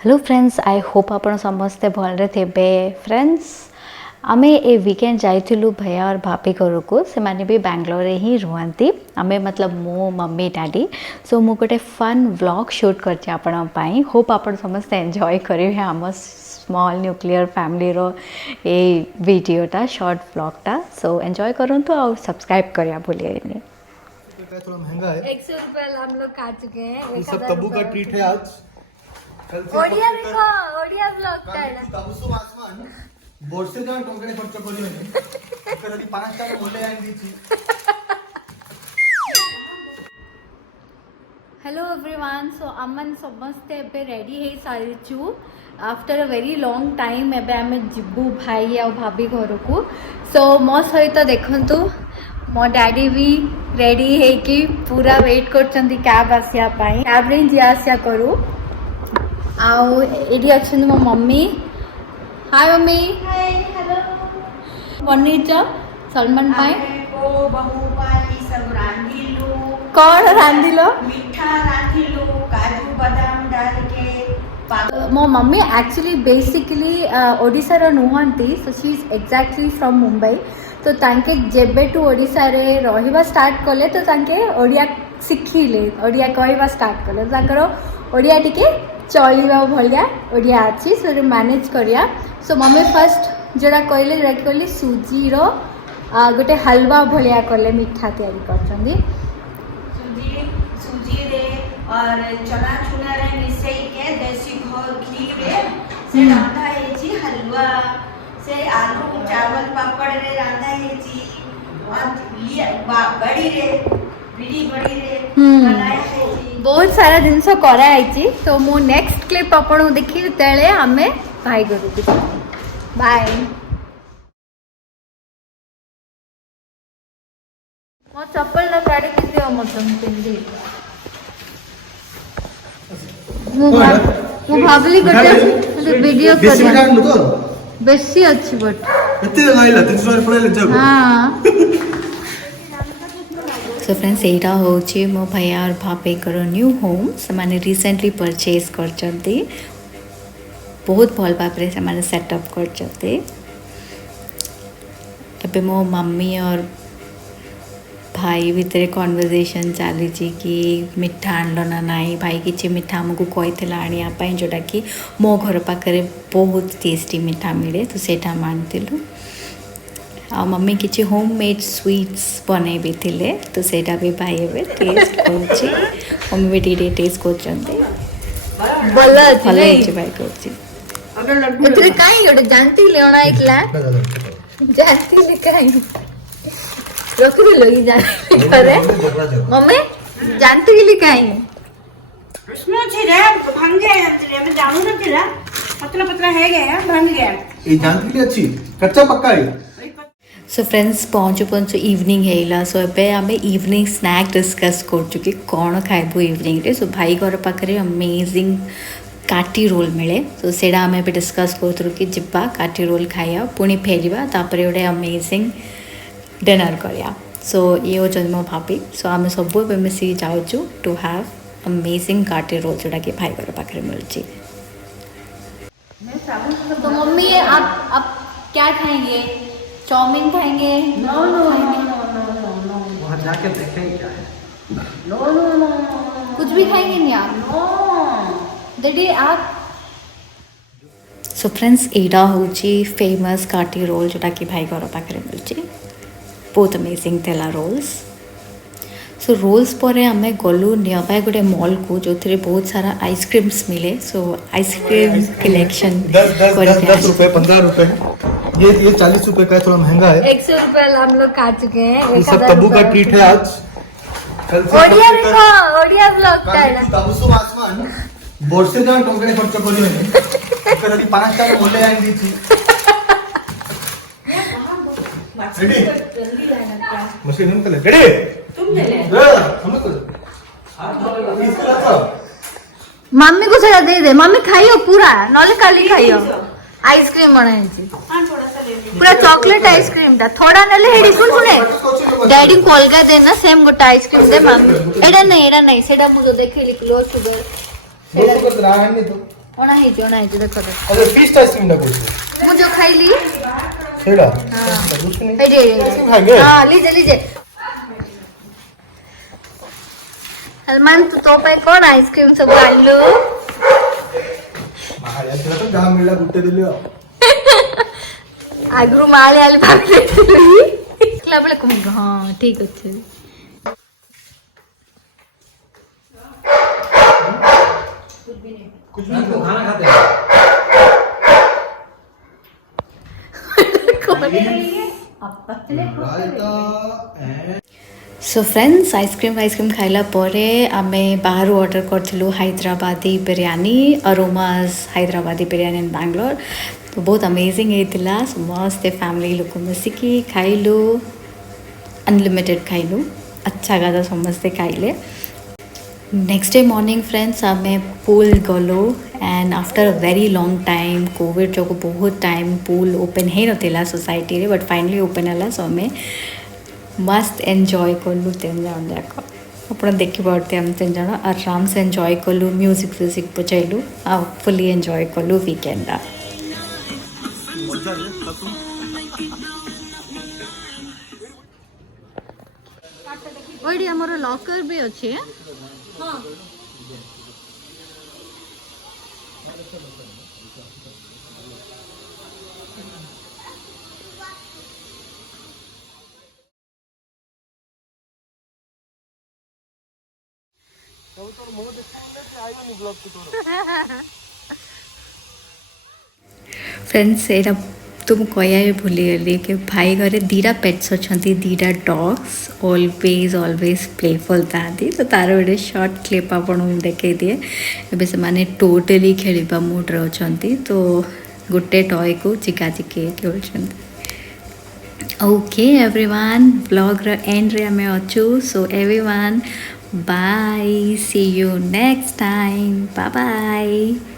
Hello friends I hope आपण समस्ते भलरे थे फ्रेंड्स आमे ए वीकेंड जाइथिलु भैया और भाभी घर को से माने भी बैंगलोर ही रुहंती आमे मतलब मो मम्मी डैडी सो मु गोटे फन व्लॉग शूट करछि आपण पई होप आपण समस्ते एंजॉय करिवे हम स्मॉल न्यूक्लियर फैमिली रो ए वीडियोटा शॉर्ट व्लॉगटा सो एंजॉय करंतु और सब्सक्राइब करिया भूलिएनी। थोड़ा महंगा है। 100 रुपए हम लोग काट चुके हैं। ये सब तब्बू का ट्रीट है आज। ओडिया देखो ओडिया ब्लॉग काढला तबसु आसमान बोर्ड से जान टोकरे खर्च करी मैंने फिर अभी 5 टाइम बोले आइन दी थी। हेलो एवरीवन सो अमन समस्ते एबे रेडी है सारी छु after a very long time एबे हमें जिब्बू भाई और भाभी घर को सो मो सहित देखंतु मो डैडी भी रेडी है कि पूरा वेट करछंती कैब आसिया पाई कैब रे जी आसिया करू आउ एडी अछन मो मम्मी हाय मम्मी हाय हेलो बनीच सलमान पाई को बहु पाई सब रांधिलु कौन रांधिलो मीठा रांधिलु काजू बादाम डाल के मो मम्मी एक्चुअली बेसिकली ओडिसा रो नुहंती so she is exactly from Mumbai तो तांके जेबे टू ओडिसा रे रहिबा स्टार्ट कले तो तांके ओडिया सिखिले ओडिया कहबा स्टार्ट कले तांकर ओडिया टिके चलिबा भलिया ओडिया अछि सो मैनेज करिया सो मम्मी फर्स्ट जोड़ा कहले सुजी रो गोटे हलवा भलिया कले मिठा तैयारी करछंदी सूजी रे और चना चुना रे मिसई के देसी घी रे से रांधा है जी हलवा से आलू चावल पापड़ रे रांधा है जी और ये बड़ी रे बड़ी रे बनाया है जी बहुत सारा जिनस कराई तो मु नेक्स्ट क्लिप आपन देखी तेले हमें भाई करू बाय मो चप्पल ना काढी कि दियो मो तुम पिंदी मु भाबली गटे वीडियो कर बेसी अच्छी बट एते गाइला 300 पड़ले जब हां सो फ्रेंड्स एटा होची मो भैया और भाभी करो न्यू होम से माने रिसेंटली परचेज करचंती बहुत भल भाबरे से माने सेटअप करचंती तबे मो मम्मी और भाई भितर कन्वर्सेशन चली कि मिठा आणल ना नाई भाई किसी मिठा आमको कही आने जोटा कि मो घर पाखे बहुत टेस्टी मिठा मिले तो सेटा आनिलु आ मम्मी किसी होम मेड स्वीट्स बनै भी थिले तो सेटा भी भाई एबे टेस्ट करछि मम्मी भी टेस्ट करछंती भल भल अछि भाई करछि उतरे काई गोटे जानती लेना एकला जानती ले काई रख दे लगी जाने करे मम्मी जानती के लिए काई उसमें छिरे भांग गया है मैं जानू ना तेरा पतला पतला है गया भांग गया ये जानती के अच्छी कच्चा पक्का है। सो फ्रेंड्स पहुँचु इवनिंग है सो ए आम इवनिंग स्नैक डिस्कस कर कौन खाइबू इवनिंग रे सो भाई घर पाखे अमेजिंग काटी रोल मिले तो सेटा आम डिस्कस करूँ कि जिबा काटी रोल खाइया पुणी फेरिया तापर गोटे अमेजिंग डिनर करिया सो ये हो मो भाभी सो आम सब मिसी जाऊँ टू हैव अमेजिंग काटी रोल जोटा कि भाई घर पाखे मिलची। तो मम्मी आप क्या खाएंगे चाउमीन खाएंगे नो नो नो वहां जाके देखें क्या है। नो नो नो कुछ भी खाएंगे नहीं आप नो दीदी आप सो फ्रेंड्स एटा होची फेमस काटी रोल जोटा कि भाई घर पाखे मिलची बहुत अमेजिंग थेला रोल्स सो रोल्स पर आम गलु नियरबाय गोटे मॉल को जो थे बहुत सारा आइसक्रीम्स मिले सो आइसक्रीम कलेक्शन 10 रुपए 15 रुपए ये 40 रुपए का है, थोड़ा महंगा है। 100 रुपए हम लोग काट चुके हैं। ये सब तब्बू का ट्रीट है आज। ओडिया देखो ओडिया ब्लॉग काढला तबसु आसमान बोर्ड से जान टोकरे खर्च करी मैंने फिर अभी 5 टाइम बोले आइन दी थी। मशीन में चले रेडी तुम ले ले समझ तो मम्मी को सेटा दे दे मम्मी खाइयो पूरा नले काली खाइयो आइसक्रीम बनाई हां थोड़ा सा ले ले पूरा चॉकलेट आइसक्रीम ता थोड़ा नले हेडी सुने डैडी को अलगा देना सेम गोटा आइसक्रीम दे मम्मी एडा नहीं सेटा मुझे देखेली क्लोज टू वो तो राहन नहीं तो ଅଣା ହେଇଛି ଦେଖ ଦେଖ अरे फिश आइसक्रीम ना कुछ ମୁଁ ଯୋଉ ଖାଇଲି सेड़ा ହେଇଛି खाएंगे ହଁ ଲିଜେ ସଲମାନ ତୁ ତୋ ପାଇଁ କ'ଣ ଆଇସ୍କ୍ରିମ୍ ସବୁ ଆଣିଲୁ महाराज तेरा तो जहाँ मिला गुट्टे दिले हो ଆଗରୁ ମାଳି ଆଳି ଭାବିଥିଲି ଦେଖିଲା ବେଳେ କଣ ହଁ ଠିକ ଅଛି कुछ भी नहीं खाना खाते हैं रायता एंड सो फ्रेंड्स आइसक्रीम खाइला परे आमे बाहर ऑर्डर करथिलु हैदराबादी बिरयानी अरोमाज हैदराबादी बिरयानी इन बैंगलोर तो बहुत अमेजिंग हेतिला सो मस्त फैमिली लोक मिसिकी खाइलु अनलिमिटेड खाइलु अच्छा गादा समस्ते खाइले नेक्स्ट डे मॉर्निंग फ्रेंड्स आमे पूल गलो and after a very long time Covid जो बहुत टाइम पूल ओपन है नथिला सोसाइटी रे बट फाइनली ओपन हला सो आमे मस्त एंजॉय कलु तीन जन जाक आप देखिपे आम तीन जन आराम से एंजॉय कलु म्यूजिक फ्यूजिक बजैलु आ फुली एंजॉय कलु वीकेंड ओइडी हमर लॉकर भी अछि हां फ्रेंड्स एटा तुम कहया भूली गली कि भाई घरे दीटा पेट्स अच्छा दीटा डॉग्स ऑलवेज प्लेफुल था तो तार गोटे शॉर्ट क्लिप आपन देखे दिए एबे से माने टोटली खेलिबा मूड रे अछंती तो गोटे टॉय को चिकाचिकी खेलछंती ओके एवरीवन ब्लॉग र एंड रे हमें अछु so everyone bye see you next time bye bye